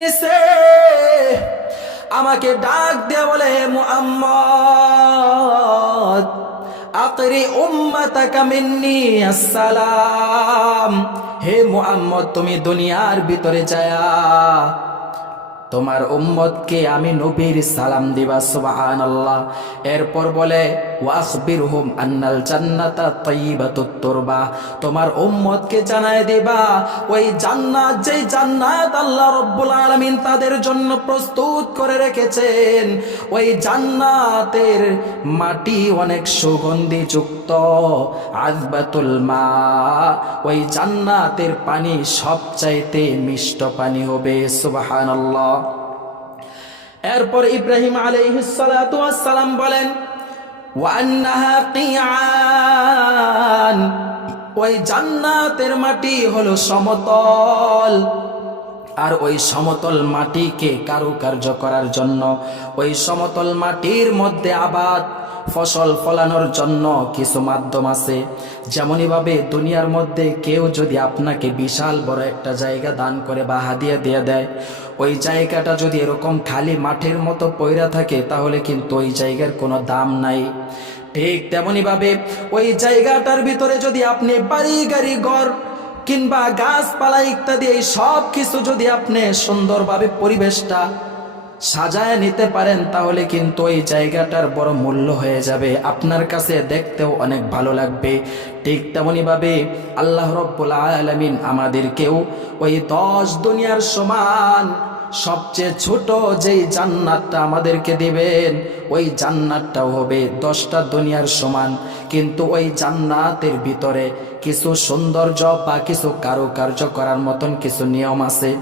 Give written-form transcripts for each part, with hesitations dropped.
এসে আমাকে ডাক দিয়ে বলে, মুহাম্মদ আকরি উম্মাতাকা মিন্নি আসসালাম। হে মুহাম্মদ, তুমি দুনিয়ার ভিতরে যায়া তোমার উম্মতকে আমি নবীর সালাম দিবা। সুবহানাল্লাহ। এরপর বলে, ওয়াখবিরহুম আন্নাল জান্নাতা তাইয়্যিবাতুত তুরবা। তোমার উম্মতকে জানায় দিবা ওই জান্নাত, যেই জান্নাত আল্লাহ রাব্বুল আলামিন তাদের জন্য প্রস্তুত করে রেখেছেন, ওই জান্নাতের মাটি অনেক সুগন্ধিযুক্ত। আযবাতুল মা, ওই জান্নাতের পানি সবচাইতে মিষ্ট পানি হবে। সুবহানাল্লাহ। এরপর ইব্রাহিম আলাইহিস সালাতু ওয়াস সালাম বলেন, ওয়া আন্নাহা কিয়ান, ওই জান্নাতের মাটি হলো সমতল। আর ওই সমতল মাটিকে কারুকার্য করার জন্য, ওই সমতল মাটির মধ্যে আবাদ ফসল ফলানোর জন্য কিছু মাধ্যম আছে। যেমনইভাবে দুনিয়ার মধ্যে কেউ যদি আপনাকে বিশাল বড় একটা জায়গা দান করে বা হাদিয়া দিয়ে দেয়, ওই জায়গাটা যদি এরকম খালি মাঠের মতো পইরা থাকে, তাহলে কিন্তু ওই জায়গার কোনো দাম নাই। ঠিক তেমনইভাবে ওই জায়গাটার ভিতরে যদি আপনি বাড়ি গাড়ি ঘর কিংবা গাছপালা ইত্যাদি এই সব কিছু যদি আপনি সুন্দরভাবে পরিবেশটা সাজায় নিতে পারেন, তাহলে কিন্তু ওই জায়গাটার বড় মূল্য হয়ে যাবে, আপনার কাছে দেখতেও অনেক ভালো লাগবে। ঠিক তেমনইভাবে আল্লাহ রাব্বুল আলামিন আমাদেরকেও ওই 10 দুনিয়ার সমান সবচেয়ে ছোট যেই জান্নাতটা আমাদেরকে দিবেন, ওই জান্নাতটাও হবে 10টা দুনিয়ার সমান। কিন্তু ওই জান্নাতের ভিতরে কিছু সৌন্দর্য বা কিছু কারুকার্য করার মতন কিছু নিয়ম আছে।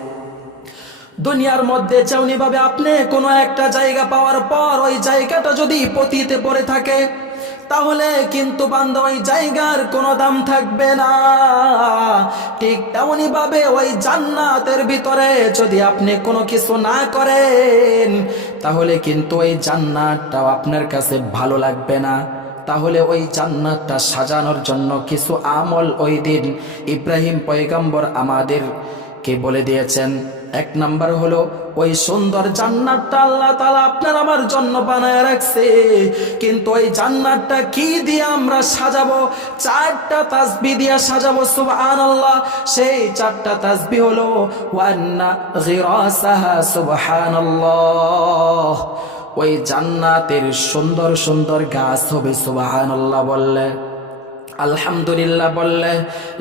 দুনিয়ার মধ্যে যেমনিভাবে আপনি কোনো একটা জায়গা পাওয়ার পর ওই জায়গাটা যদি পতিতে পড়ে থাকে, তাহলে কিন্তু বান্দা ওই জায়গার কোনো দাম থাকবে না। ঠিক তেমনই ভাবে ওই জান্নাতের ভিতরে যদি আপনি কোনো কিছু না করেন, তাহলে কিন্তু ওই জান্নাতটাও আপনার কাছে ভালো লাগবে না। তাহলে ওই জান্নাতটা সাজানোর জন্য কিছু আমল ওই দিন ইব্রাহিম পয়গম্বর আমাদেরকে বলে দিয়েছেন। 1 নাম্বার হলো, ওই সুন্দর জান্নাতটা আল্লাহ তাআলা আপনার আমার জন্য বানায় রাখছে, কিন্তু ওই জান্নাতটা কি দিয়ে আমরা সাজাবো? 4টা তাসবিহ দিয়ে সাজাবো। সুবহানাল্লাহ। সেই 4টা তাসবিহ হলো, ওয়ান্না গিরাসাহা সুবহানাল্লাহ, ওই জান্নাতের সুন্দর সুন্দর গাছ হবে। সুবহানাল্লাহ বললে, আলহামদুলিল্লাহ বললে,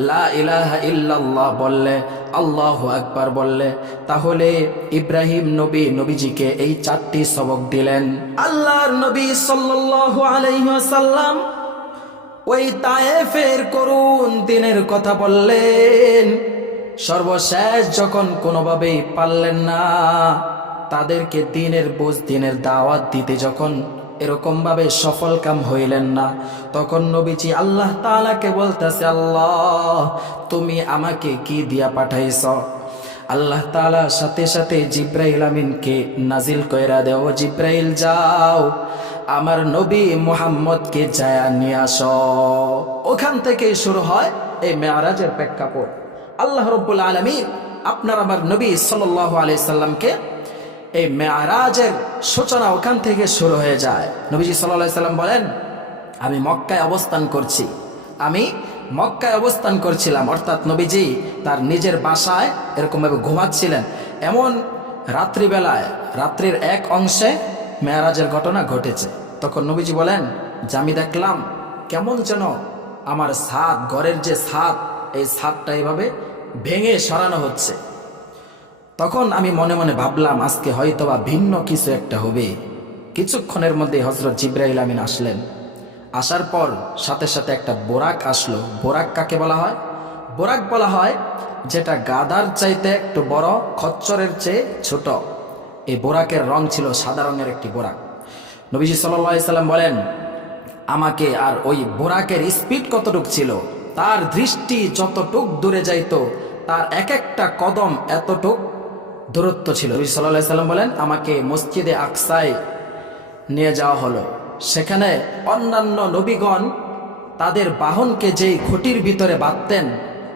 লা ইলাহা ইল্লাল্লাহ বললে, আল্লাহু আকবার বললে, তাহলে ইব্রাহিম নবীজিকে এই 4টি সবক দিলেন। আল্লাহর নবী সাল্লাল্লাহু আলাইহি ওয়াসাল্লাম ওই তায়েফের করুণ দিনের কথা বললেন। সর্বশেষ যখন কোনোভাবেই পারলেন না তাদেরকে দিনের বোঝ, দিনের দাওয়াত দিতে, যখন এরকম ভাবে সফল কাম হইলেন না, তখন নবীজি আল্লাহ তাআলাকে বলতেছে, আল্লাহ তুমি আমাকে কি দিয়া পাঠাইছ? আল্লাহ তাআলা সাথে সাথে জিব্রাইল আমিনকে নাজিল কইরা দেও, জিব্রাইল যাও আমার নবী মুহাম্মদকে যায়া নিয়ে আসো। ওখান থেকে শুরু হয় এই মেরাজের প্রেক্ষাপট। আল্লাহ রাব্বুল আলামিন আপনার আমার নবী সাল্লাল্লাহু আলাইহি সাল্লামকে এই মেরাজের সূচনা ওখান থেকে শুরু হয়ে যায়। নবীজি সাল্লাল্লাহু আলাইহি সাল্লাম বলেন, আমি মক্কায় অবস্থান করছিলাম, অর্থাৎ নবীজি তার নিজের বাসায় এরকমভাবে ঘুমাচ্ছিলেন। এমন রাত্রিবেলায়, রাত্রির এক অংশে মেরাজের ঘটনা ঘটেছে। তখন নবীজি বলেন যে আমি দেখলাম কেমন যেন আমার ছাদ, ঘরের যে ছাদ, এই ছাদটা এইভাবে ভেঙে সরানো হচ্ছে। তখন আমি মনে মনে ভাবলাম আজকে হয়তোবা ভিন্ন কিছু একটা হবে। কিছুক্ষণের মধ্যে হযরত জিবরাইল আমিন আসলেন। আসার পর সাথে সাথে একটা বোরাক আসলো। বোরাক কাকে বলা হয়? বোরাক বলা হয় যেটা গাধার চাইতে একটু বড়, খচ্চরের চেয়ে ছোট। এই বোরাকের রং ছিল সাদা রঙের একটি বোরাক। নবীজি সাল্লাল্লাহু আলাইহি সাল্লাম বলেন আমাকে, আর ওই বোরাকের স্পিড কতটুক ছিল, তার দৃষ্টি যতটুক দূরে যাইতো তার এক একটা কদম এতটুক দূরত্ব ছিল। নবী সাল্লাল্লাহু আলাইহি সাল্লাম বলেন আমাকে মসজিদে আকসায় নিয়ে যাওয়া হলো। সেখানে অন্যান্য নবীগণ তাদের বাহনকে যেই খুঁটির ভিতরে বাঁধতেন,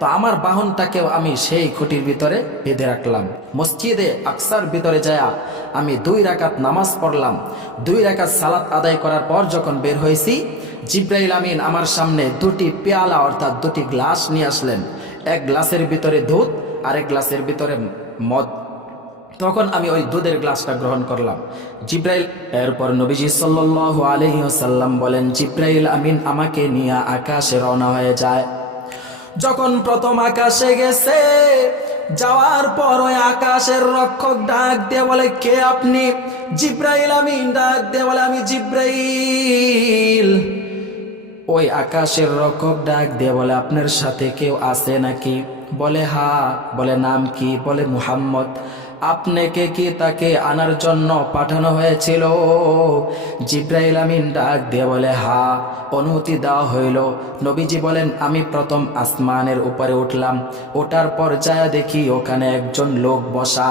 তো আমার বাহনটাকেও আমি সেই খুঁটির ভিতরে বেঁধে রাখলাম। মসজিদে আকসার ভিতরে যায়া আমি 2 রাকাত নামাজ পড়লাম। 2 রাকাত সালাত আদায় করার পর যখন বের হয়েছি, জিব্রাইল আমিন আমার সামনে 2টি পেয়ালা অর্থাৎ 2টি গ্লাস নিয়ে আসলেন। এক গ্লাসের ভিতরে দুধ, আরেক গ্লাসের ভিতরে মদ। তখন আমি ওই দুধের গ্লাসটা গ্রহণ করলাম। জিব্রাইল এরপর নবীজি সাল্লাল্লাহু আলাইহি ওয়াসাল্লাম বলেন, জিব্রাইল আমিন আমাকে নিয়ে আকাশে রওনা হয়ে যায়। যখন প্রথম আকাশে গেছে, যাওয়ার পর ওই আকাশের রক্ষক ডাক দিয়ে বলে, কে আপনি? জিব্রাইল আমিন ডাক দিয়ে বলে, আমি জিব্রাইল। ওই আকাশের রক্ষক ডাক দিয়ে বলে, আপনার সাথে কেউ আছে নাকি? বলে হ্যাঁ। বলে নাম কি? বলে মুহাম্মদ। আপনাকে কি তাকে আনার জন্য পাঠানো হয়েছিল? জিব্রাইল আমিন ডাক দিয়ে বলে হ্যাঁ। অনুমতি দেওয়া হইল। নবীজি বলেন, আমি প্রথম আসমানের উপরে উঠলাম। ওঠার পর যায় দেখি ওখানে একজন লোক বসা,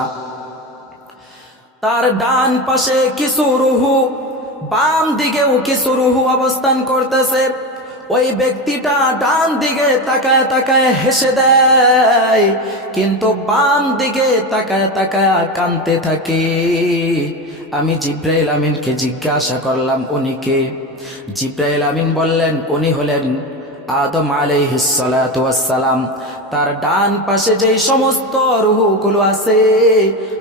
তার ডান পাশে কিছু রুহু, বাম দিকেও কিছু রুহু অবস্থান করতেছে। ওই ব্যক্তিটা ডান দিকে তাকায় তাকায় হেসে দেয়, কিন্তু বাম দিকে তাকায় তাকায় কাঁদতে থাকে। আমি জিব্রাইল আমিনকে জিজ্ঞাসা করলাম, উনি কে? জিব্রাইল আমিন বললেন, উনি হলেন আদম আলাইহিস সালাতু ওয়াস সালাম। তার ডান পাশে যেই সমস্ত রূহগুলো আছে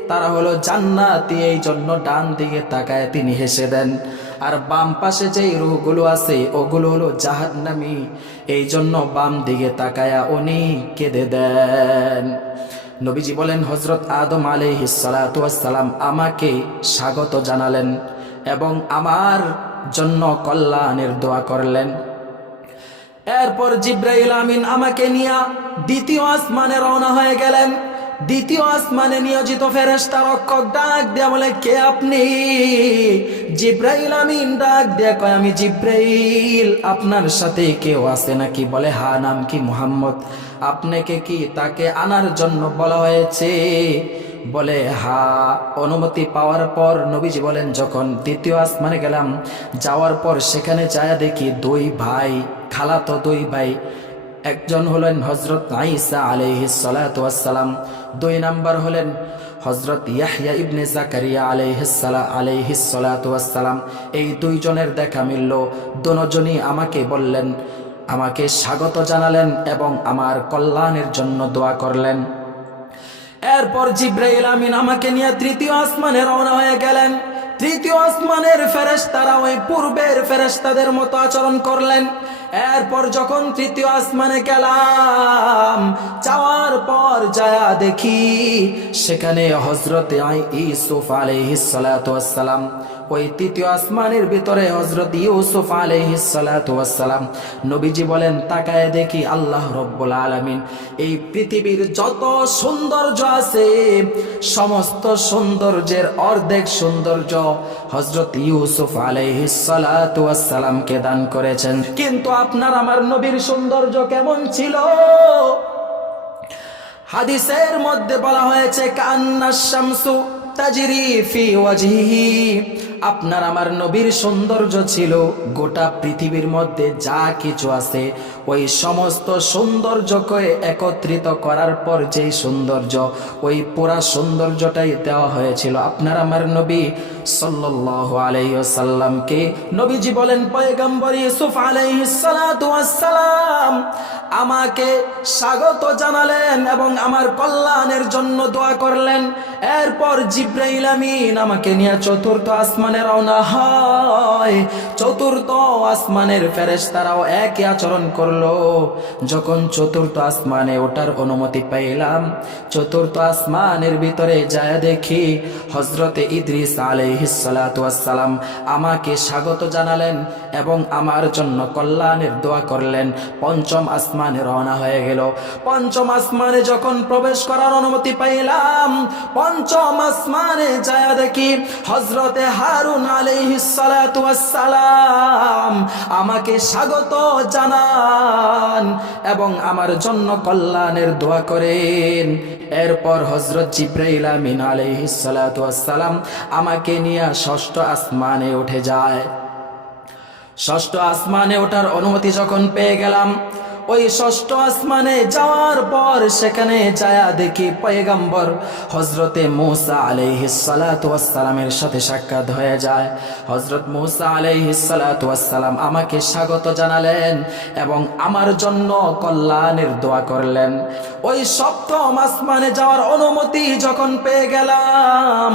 তারা হলো জান্নাতি, এই জন্য ডান দিকে তাকায় তিনি হেসে দেন। আর বাম পাশে যেই রূহগুলো আছে ওগুলো হলো জাহান্নামী, এই জন্য বাম দিকে তাকায়া উনি কেঁদে দেন। নবীজি বলেন, হযরত আদম আলাইহিস সালাতু ওয়াস সালাম আমাকে স্বাগত জানালেন এবং আমার জন্য কল্যাণের দোয়া করলেন। এরপর জিব্রাইল আমিন আমাকে নিয়ে দ্বিতীয় আসমানে রওনা হয়ে গেলেন। দ্বিতীয় আসমানে নিয়োজিত ফেরেশতা রক্ষক ডাক দিয়া বলে, কে আপনি? জিব্রাইল আমিন ডাক দিয়া কয়, আমি জিব্রাইল। আপনার সাথে কেউ আছে নাকি? বলে হ্যাঁ। নাম কি? মুহাম্মদ। আপনাকে কি তাকে আনার জন্য বলা হয়েছে? বলে হ্যাঁ। অনুমতি পাওয়ার পর নবীজি বলেন, যখন দ্বিতীয় আসমানে গেলাম, যাওয়ার পর সেখানে যায় দেখি 2 ভাই, খালাতো 2 ভাই। একজন হলেন হযরত ঈসা আলাইহিস সালাতু ওয়াস সালাম, 2 নাম্বার হলেন হযরত ইয়াহইয়া ইবনে জাকারিয়া আলাইহিস সালাতু ওয়াস সালাম। এই 2 জনের দেখা মিলল। দুজনই আমাকে বললেন, আমাকে স্বাগত জানালেন এবং আমার কল্যাণের জন্য দোয়া করলেন। এরপর জিব্রাইল আমিন আমাকে নিয়ে তৃতীয় আসমানে রওনা হয়ে গেলেন। তৃতীয় আসমানের ফেরেশতারা ওই পূর্বের ফেরেশতাদের মতো আচরণ করলেন। এরপর যখন তৃতীয় আসমানে গেলাম, যাওয়ার পর যায়া দেখি সেখানে হযরত ইউসুফ আলাইহিস সালাতু ওয়াস সালাম। ওই তৃতীয় আসমানের ভিতরে হযরত ইউসুফ আলাইহিস সালাতু ওয়াস সালাম। নবীজি বলেন, তাকায় দেখি আল্লাহ রাব্বুল আলামিন এই পৃথিবীর যত সৌন্দর্য আছে সমস্ত সৌন্দর্যের অর্ধেক সৌন্দর্য হযরত ইউসুফ আলাইহিস সালাতু ওয়াস সালামকে দান করেছেন। কিন্তু আপনার আমার নবীর সৌন্দর্য কেমন ছিল? হাদিসের মধ্যে বলা হয়েছে, কান্নাশ শামসু তাজরি ফি ওয়াজহিহি। আপনার আমার নবীর সৌন্দর্য ছিল গোটা পৃথিবীর মধ্যে যা কিছু আছে ওই সমস্ত সৌন্দর্যকে একত্রিত করার পর যেই সৌন্দর্য, ওই পুরা সৌন্দর্যটাই দেওয়া হয়েছিল আপনার আমার নবী সাল্লাল্লাহু আলাইহি ওয়াসাল্লামকে। নবীজি বলেন, পয়গম্বর ইউসুফ আলাইহিস সালাতু ওয়াস সালাম আমাকে স্বাগত জানালেন এবং আমার কল্যাণের জন্য দোয়া করলেন। এরপর জিব্রাইল আমিন আমাকে নিয়ে চতুর্থ আসমানে রওনা হয়। চতুর্থ আসমানের ফেরেশতারাও একই আচরণ করলো। যখন চতুর্থ আসমানে ওঠার অনুমতি পাইলাম, চতুর্থ আসমানের ভিতরে যায় দেখি হযরতে ইদ্রিস আলাইহিস সালাতু ওয়াস সালাম আমাকে স্বাগত জানালেন এবং আমার জন্য কল্যাণের দোয়া করলেন। পঞ্চম আসমানে রওনা হয়ে গেল। পঞ্চম আসমানে যখন প্রবেশ করার অনুমতি পাইলাম, পঞ্চম আসমানে যায় দেখি হযরতে হারুন আলাইহিস সালাতু ওয়াস সালাম আমাকে স্বাগত জানান এবং আমার জন্য কল্যাণের দোয়া করেন। এরপর হযরত জিব্রাইল আমিন আলাইহিস সালাতু ওয়াস সালাম আমাকে নিয়ে ষষ্ঠ আসমানে উঠে যায়। ষষ্ঠ আসমানে ওঠার অনুমতি যখন পেয়ে গেলাম, ওই ষষ্ঠ আসমানে যাওয়ার পর সেখানে যায়া দেখি পয়গম্বর হযরতে মূসা আলাইহিস সালাতু ওয়াস সালামের সাথে সাক্ষাৎ হয়ে যায়। হযরত মূসা আলাইহিস সালাতু ওয়াস সালাম আমাকে স্বাগত জানালেন এবং আমার জন্য কল্যাণের দোয়া করলেন। ওই সপ্তম আসমানে যাওয়ার অনুমতি যখন পেয়ে গেলাম,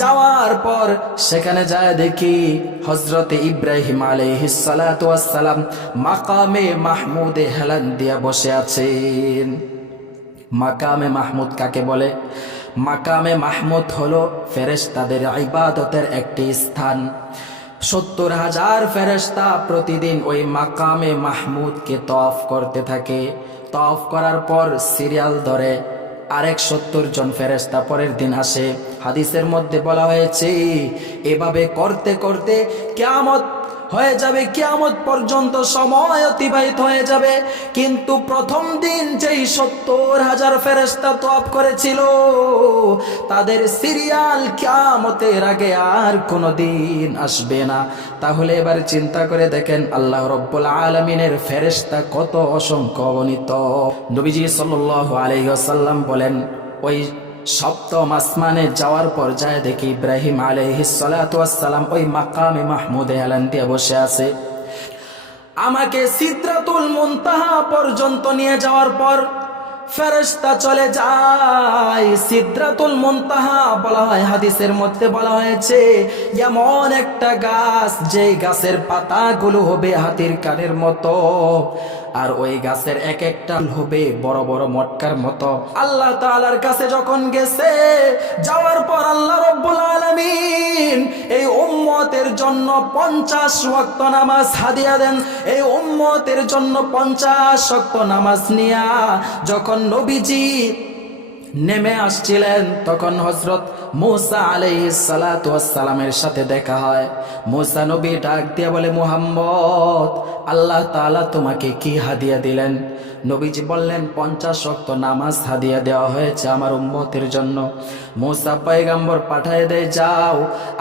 যাওয়ার পর সেখানে যায় দেখি হযরতে ইব্রাহিম আলাইহিস সালাতু ওয়াস সালাম মাকামে মাহমুদে হেলান দিয়া বসে আছেন। মাকামে মাহমুদ কাকে বলে? মাকামে মাহমুদ হলো ফেরেশতাদের ইবাদতের একটি স্থান। 70,000 ফেরেশতা প্রতিদিন ওই মাকামে মাহমুদকে তওয়াফ করতে থাকে। তওয়াফ করার পর সিরিয়াল ধরে আরেক 70 জন ফেরেশতা পরের দিন আসে। হাদিসের মধ্যে বলা হয়েছে এভাবে করতে করতে কিয়ামত হয়ে যাবে, কিয়ামত পর্যন্ত সময় অতিবাহিত হয়ে যাবে। কিন্তু প্রথম দিন যেই 70,000 ফেরেশতা তওয়াফ করেছিল তাদের সিরিয়াল কিয়ামতের আগে আর কোনো দিন আসবে না। তাহলে এবার চিন্তা করে দেখেন আল্লাহ রাব্বুল আলামিনের ফেরেশতা কত অসংখ্য অগণিত। নবীজি সাল্লাল্লাহু আলাইহি ওয়াসাল্লাম বলেন ওই সপ্তম আসমানে যাওয়ার পর যায় দেখি ইব্রাহিম আলাইহিস সালাতু ওয়াস সালাম ওই মাকামে মাহমুদে হেলান দিয়ে বসে আছে। আমাকে সিদরাতুল মুনতাহা পর্যন্ত নিয়ে যাওয়ার পর ফেরেশতা চলে যায়। সিদরাতুল মুনতাহা বলা হয়, হাদিসের মধ্যে বলা হয়েছে এমন একটা গাছ যেই গাছের পাতাগুলো হবে হাতির কানের মতো, আর ওই গাছের এক একটা হবে বড় বড় মটকার মতো। আল্লাহ তাআলার কাছে যখন গেছে, যাওয়ার পর আল্লাহ রাব্বুল আলামিন এই উম্মতের জন্য 50 ওয়াক্ত নামাজ হাদিয়া দেন। এই উম্মতের জন্য 50 ওয়াক্ত নামাজ নিয়া যখন নবীজি নেমে আসছিলেন তখন হযরত মূসা আলাইহিস সালাতু ওয়াস সালামের সাথে দেখা হয়। মূসা নবী ডাক দিয়ে বলে, মুহাম্মদ, আল্লাহ তাআলা তোমাকে কি হাদিয়া দিলেন? নবীজি বললেন 50 ওয়াক্ত নামাজ হাদিয়া দেওয়া হয়েছে আমার উম্মতের জন্য। মূসা পয়গম্বর পাঠিয়ে দেয়, যাও,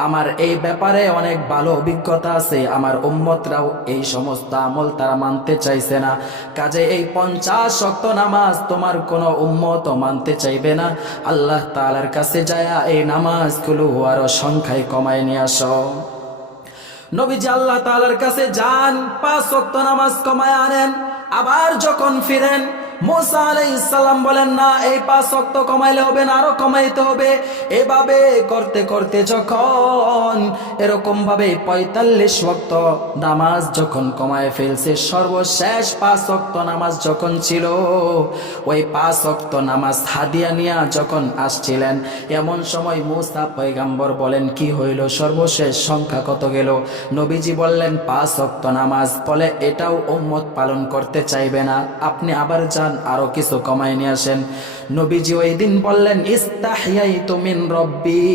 আমার এই ব্যাপারে অনেক ভালো অভিজ্ঞতা আছে, আমার উম্মতরাও এই সমস্ত আমল তারা মানতে চাইছে না, কাজে এই 50 ওয়াক্ত নামাজ তোমার কোনো উম্মতও মানতে চাইবে না। আল্লাহ তাআলার কাছে যায়া এই নামাজগুলো আরো সংখ্যায় কমায় নিয়ে আসো। নবীজি আল্লাহ তাআলার কাছে যান, 5 ওয়াক্ত নামাজ কমায় আনেন। আবার যখন ফিরেন মূসা আলাইহিস সালাম বলেন, না, এই 5 ওয়াক্ত কমাইলে হবে না, আরো কমাইতে হবে। এভাবে করতে করতে যখন এরকম ভাবে 45 ওয়াক্ত নামাজ যখন কমায় ফেলছে, সর্বশেষ 5 ওয়াক্ত নামাজ যখন ছিল, ওই 5 ওয়াক্ত নামাজ হাদিয়া নিয়া যখন আসছিলেন, এমন সময় মূসা পয়গম্বর বলেন, কি হইল, সর্বশেষ সংখ্যা কত গেল? নবীজি বললেন 5 ওয়াক্ত নামাজ। বলে, এটাও উম্মত পালন করতে চাইবে না, আপনি আবার যান, আরো কিছু কমাই নিয়ে আসেন। নবীজি ওই দিন বললেন, ইস্তাহিয়াইতু মিন রব্বি,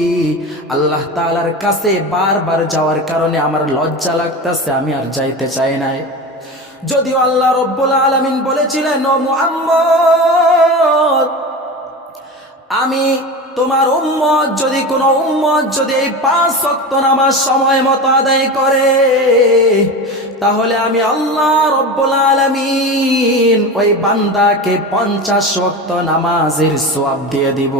আল্লাহ তাআলার কাছে বারবার যাওয়ার কারণে আমার লজ্জা লাগতেছে, আমি আর যাইতে চাই নাই। যদিও আল্লাহ রাব্বুল আলামিন বলেছিলেন, ও মুহাম্মদ, আমি তোমার উম্মত যদি কোনো উম্মত যদি এই 5 ওয়াক্ত নামাজ সময় মতো আদায় করে, তাহলে আমি আল্লাহ রাব্বুল আলামিন ওই বান্দাকে 50 ওয়াক্ত নামাজের সওয়াব দিয়ে দিব।